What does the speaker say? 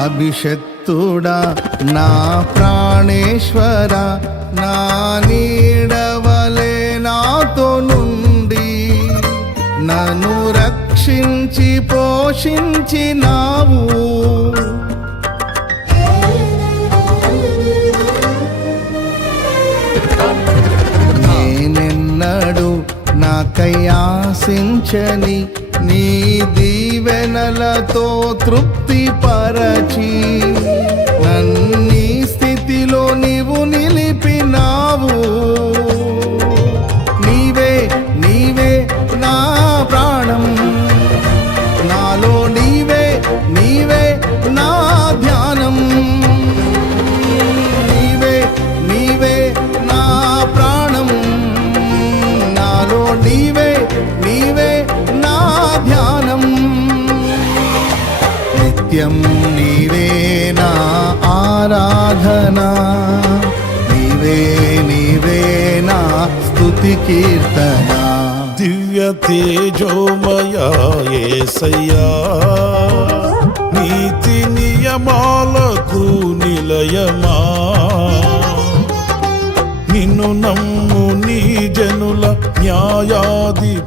అభిషక్తుడా నా ప్రాణేశ్వర, నా నీడవలే నాతో నుండి నన్ను రక్షించి పోషించినావు. నేనెన్నడు నాకై ఆశించని నీ దీవెనలతో తృప్తి పరచి నన్నీ స్థితిలో నీవు నిలిపినావు. నీవే నీవే నా ప్రాణం, నాలో నీవే నీవే నా ధ్యానం. నీవే నీవే నా ప్రాణం, నాలో నీవే నీవే నా ధ్యానం. నిత్యం నీవే నా ఆరాధనా, నీవే నీవే నా స్తుతి కీర్తన. దివ్య తేజోమయా యేసయ్యా, నీతి నియమాలకు నిలయమా, నిన్ను నమ్ము నీ జనుల న్యాయాధిపతిని.